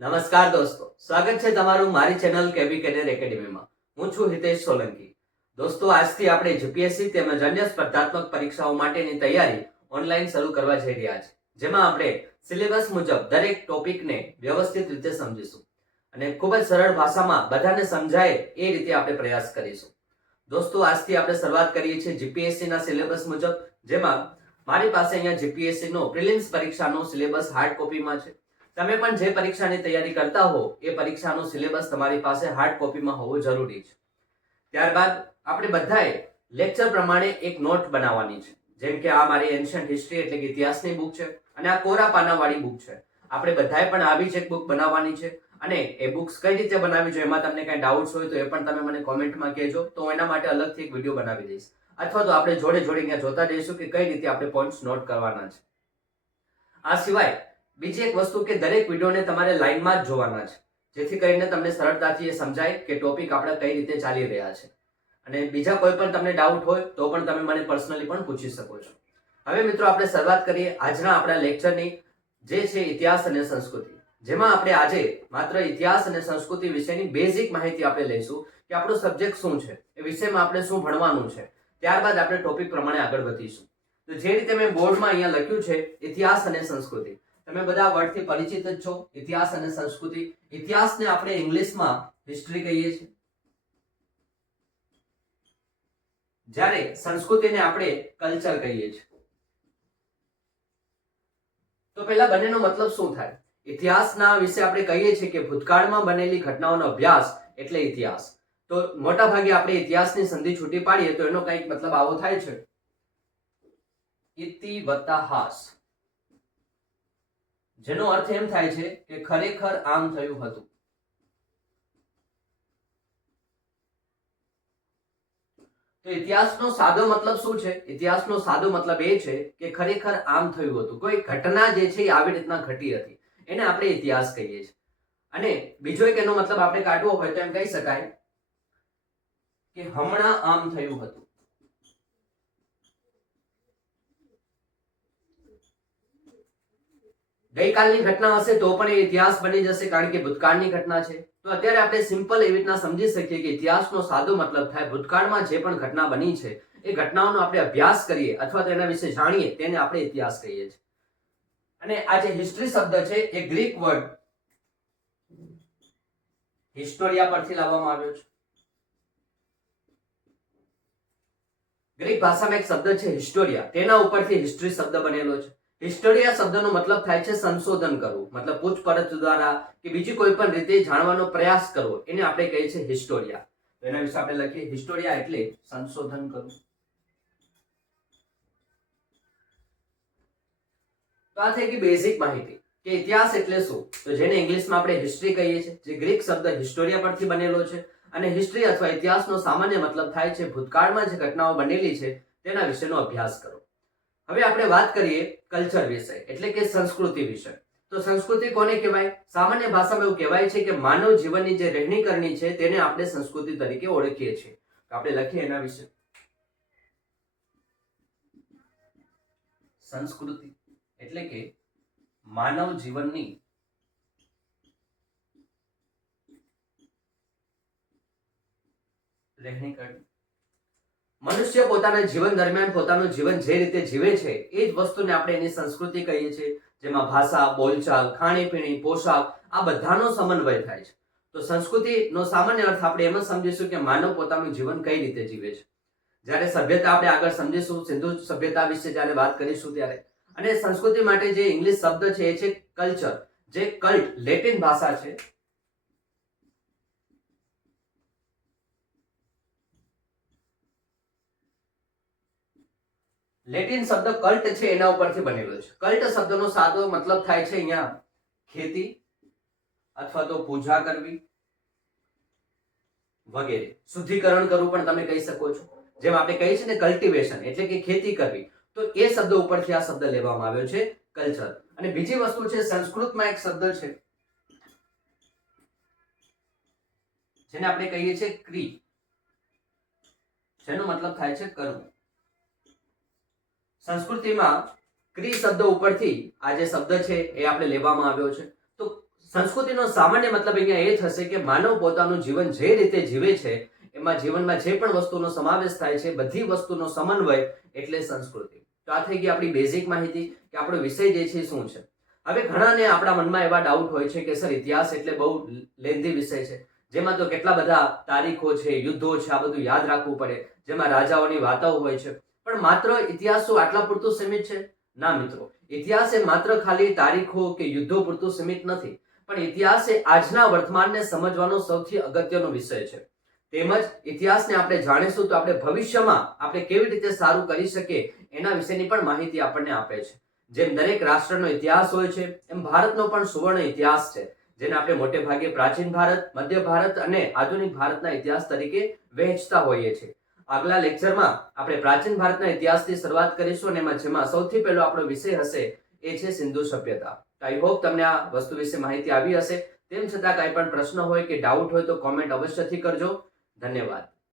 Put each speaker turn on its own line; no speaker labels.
નમસ્કાર દોસ્તો, સ્વાગત છે તમારું મારી ચેનલ કેબી કેરિયર એકેડેમીમાં. હું છું હિતેશ સોલંકી. દોસ્તો, આજથી આપણે જીપીએસસી તેમજ અન્ય સ્પર્ધાત્મક પરીક્ષાઓ માટેની તૈયારી ઓનલાઈન શરૂ કરવા જઈ રહ્યા છે જેમાં આપણે સિલેબસ મુજબ દરેક ટોપિકને વ્યવસ્થિત રીતે સમજીશું અને ખૂબ જ સરળ ભાષામાં બધાને સમજાય એ રીતે આપણે પ્રયાસ કરીશું. દોસ્તો, આજથી આપણે શરૂઆત કરીએ છીએ જીપીએસસી ના સિલેબસ મુજબ, જેમાં મારી પાસે અહીંયા જીપીએસસી નો પ્રિલિમ્સ પરીક્ષાનો સિલેબસ હાર્ડ કોપીમાં છે તમે પણ જે પરીક્ષાની તૈયારી કરતા હો, એ પરીક્ષાનો સિલેબસ તમારી પાસે હાર્ડ કોપીમાં હોવો જરૂરી છે. ત્યારબાદ આપણે બધાએ લેક્ચર પ્રમાણે એક નોટ બનાવવાની છે. જેમ કે આ મારી એન્શિયન્ટ હિસ્ટ્રી એટલે કે ઇતિહાસની બુક છે અને આ કોરા પાનાવાળી બુક છે. આપણે બધાએ પણ આવી જ એક બુક બનાવવાની છે અને એ બુક્સ કઈ રીતે બનાવી છે એમાં તમને કઈ ડાઉટ્સ હોય તો એ પણ તમે મને કોમેન્ટમાં કહેજો. તો એના માટે અલગથી એક વીડિયો બનાવી દઈશ. અથવા તો આપણે જોડે જોડે ત્યાં જોતા જઈશું કે કઈ રીતે આપણે પોઈન્ટ્સ નોટ કરવાના છે. આ સિવાય બીજી એક વસ્તુ કે દરેક વિડીયોને તમારે લાઈનમાં જ જોવાના છે. જેથી કરીને તમને સરળતાથી એ સમજાય કે ટોપિક આપણે કઈ રીતે ચાલી રહ્યા છે. અને બીજા કોઈ પણ તમને ડાઉટ હોય, તો પણ તમે મને પર્સનલી પણ પૂછી શકો છો. હવે મિત્રો આપણે શરૂઆત કરીએ આજના આપણા લેક્ચરની જે છે ઇતિહાસ અને સંસ્કૃતિ. જેમાં આપણે આજે માત્ર ઇતિહાસ અને સંસ્કૃતિ વિશેની બેઝિક માહિતી આપણે લઈશું કે આપણો સબ્જેક્ટ શું છે, એ વિષયમાં આપણે શું ભણવાનું છે. ત્યારબાદ આપણે ટોપિક પ્રમાણે આગળ વધીશું. તો જે રીતે મેં બોર્ડમાં અહીંયા લખ્યું છે, ઇતિહાસ અને સંસ્કૃતિ. તમે બધા વર્ડથી પરિચિત જ છો, ઇતિહાસ અને સંસ્કૃતિ. ઇતિહાસને આપણે ઇંગ્લિશમાં હિસ્ટ્રી કહીએ છીએ. જ્યારે સંસ્કૃતિને આપણે કલ્ચર કહીએ છીએ. તો પહેલા બંનેનો મતલબ શું થાય? ઇતિહાસના વિશે આપણે કહીએ છીએ કે ભૂતકાળમાં બનેલી ઘટનાઓનો અભ્યાસ એટલે ઇતિહાસ. તો મોટા ભાગે આપણે ઇતિહાસની સંધિ છૂટી પાડીએ તો એનો કંઈક મતલબ આવો થાય છે. ઇતિ વત્તા હાસ જેનો અર્થ એમ થાય છે કે ખરેખર આમ થયું હતું. તો ઇતિહાસનો સાદો મતલબ શું છે? ઇતિહાસનો સાદો મતલબ એ છે કે ખરેખર આમ થયું હતું. કોઈ ઘટના જે છે એ આવી રીતના ઘટી હતી. એને આપણે ઇતિહાસ કહીએ છીએ. અને બીજો એક એનો મતલબ આપણે કાઢવો હોય તો એમ કહી શકાય કે હમણાં આમ થયું હતું. ગઈકાલની ઘટના હશે તો પણ એ ઇતિહાસ બની જશે, કારણ કે ભૂતકાળની ઘટના છે. તો અત્યારે આપણે સિમ્પલ એવી રીતના સમજી શકીએ કે ઇતિહાસનો સાદો મતલબ થાય. ભૂતકાળમાં જે પણ ઘટના બની છે, એ ઘટનાઓનો આપણે અભ્યાસ કરીએ અથવા તો એના વિશે જાણીએ, તેને આપણે ઇતિહાસ કહીએ છીએ. અને આ જે હિસ્ટ્રી શબ્દ છે, એ ગ્રીક વર્ડ હિસ્ટોરિયા પરથી લાવવામાં આવ્યો છે. ગ્રીક ભાષામાં એક શબ્દ છે હિસ્ટોરિયા તેના ઉપરથી હિસ્ટ્રી શબ્દ બનેલો છે. હિસ્ટોરિયા શબ્દનો મતલબ થાય છે સંશોધન કરવું. મતલબ પૂછપરછ દ્વારા કે બીજી કોઈ પણ રીતે જાણવાનો પ્રયાસ કરવો. એને આપણે કહીએ છીએ હિસ્ટોરિયા. એના વિશે આપણે લખીએ, હિસ્ટોરિયા એટલે સંશોધન કરવું. તો આ થઈ ગઈ બેઝિક માહિતી. કે ઇતિહાસ એટલે શું? તો જેને ઇંગ્લિશમાં આપણે હિસ્ટ્રી કહીએ છીએ, જે ગ્રીક શબ્દ હિસ્ટોરિયા પરથી બનેલો છે અને હિસ્ટ્રી અથવા ઇતિહાસનો સામાન્ય મતલબ થાય છે ભૂતકાળમાં જે ઘટનાઓ બનેલી છે તેના વિશેનો અભ્યાસ કરો. હવે આપણે વાત કરીએ કલ્ચર વિશે, એટલે કે સંસ્કૃતિ વિશે. તો સંસ્કૃતિ કોને કહેવાય? સામાન્ય ભાષામાં એવું કહેવાય છે કે માનવ જીવનની જે રહેણી કરણી છે, તેને આપણે સંસ્કૃતિ તરીકે ઓળખીએ છીએ. આપણે લખીએ એના વિશે. સંસ્કૃતિ એટલે કે માનવ જીવનની રહેણી કરણી. મનુષ્ય પોતાના જીવન દરમિયાન પોતાનું જીવન જે રીતે જીવે છે, એ જ વસ્તુને આપણે એની સંસ્કૃતિ કહીએ છીએ, જેમાં ભાષા, બોલચાલ, ખાણીપીણી, પોશાક, આ બધાનો સમન્વય થાય છે. તો સંસ્કૃતિનો સામાન્ય અર્થ આપણે એમ જ સમજીશું કે માનવ પોતાનું જીવન કઈ રીતે જીવે છે. જ્યારે સભ્યતા આપણે આગળ સમજીશું, સિંધુ સભ્યતા વિશે જ્યારે વાત કરીશું ત્યારે. અને સંસ્કૃતિ માટે જે ઇંગ્લિશ શબ્દ છે, એ છે કલ્ચર જે કલ્ટ લેટિન ભાષા છે લેટિન શબ્દ કલ્ટ છે એના ઉપરથી બનેલો છે. કલ્ટ શબ્દનો સાદો મતલબ થાય છે અહીંયા ખેતી અથવા તો પૂજા કરવી વગેરે. શુદ્ધિકરણ કરવું પણ તમે કહી શકો છો. જેમ આપણે કહીએ છીએ ને કલ્ટિવેશન, એટલે કે ખેતી કરવી, તો એ શબ્દ ઉપરથી આ શબ્દ લેવામાં આવ્યો છે કલ્ચર. અને બીજી વસ્તુ છે, સંસ્કૃતમાં એક શબ્દ છે, જેને આપણે કહીએ છીએ ક્રી. જેનો મતલબ થાય છે કરવું સંસ્કૃતિમાં ક્રી શબ્દ ઉપરથી આ જે શબ્દ છે એ આપણે લેવામાં આવ્યો છે. તો સંસ્કૃતિનો સામાન્ય મતલબ અહીંયા એ થશે કે માનવ પોતાનું જીવન જે રીતે જીવે છે, એમાં જીવનમાં જે પણ વસ્તુનો સમાવેશ થાય છે, બધી વસ્તુનો સમન્વય એટલે સંસ્કૃતિ. તો આ થઈ ગઈ આપણી બેઝિક માહિતી કે આપણો વિષય જે છે શું છે. હવે ઘણાને આપણા મનમાં એવા ડાઉટ હોય છે કે સર ઇતિહાસ એટલે બહુ લેન્ધી વિષય છે. જેમાં તો કેટલા બધા તારીખો છે, યુદ્ધો છે, આ બધું યાદ રાખવું પડે. જેમાં રાજાઓની વાતાઓ હોય છે. પણ માત્ર ઇતિહાસ આટલા પૂરતું સીમિત છે? ના મિત્રો, ઇતિહાસ એ માત્ર ખાલી તારીખો કે યુદ્ધો પૂરતું સીમિત નથી, પણ ઇતિહાસ એ આજના વર્તમાનને સમજવાનો સૌથી અગત્યનો વિષય છે. તેમજ ઇતિહાસને આપણે જાણીશું તો આપણે ભવિષ્યમાં આપણે કેવી રીતે સારું કરી શકીએ એના વિશેની પણ માહિતી આપણને આપે છે. જેમ દરેક રાષ્ટ્રનો ઇતિહાસ હોય છે, એમ ભારતનો પણ સુવર્ણ ઇતિહાસ છે, જેને આપણે મોટે ભાગે પ્રાચીન ભારત, મધ્ય ભારત અને આધુનિક ભારતના ઇતિહાસ તરીકે વહેંચતા હોઈએ છીએ. આગલા લેક્ચરમાં આપણે પ્રાચીન ભારતના ઇતિહાસથી શરૂઆત કરીશું અને એમાં જેમાં સૌથી પહેલો આપણો વિષય હશે એ છે સિંધુ સભ્યતા. આઈ હોપ તમને આ વસ્તુ વિશે માહિતી આવી હશે. તેમ છતાં કાંઈ પણ પ્રશ્ન હોય કે ડાઉટ હોય તો કોમેન્ટ અવશ્યથી કરજો. ધન્યવાદ.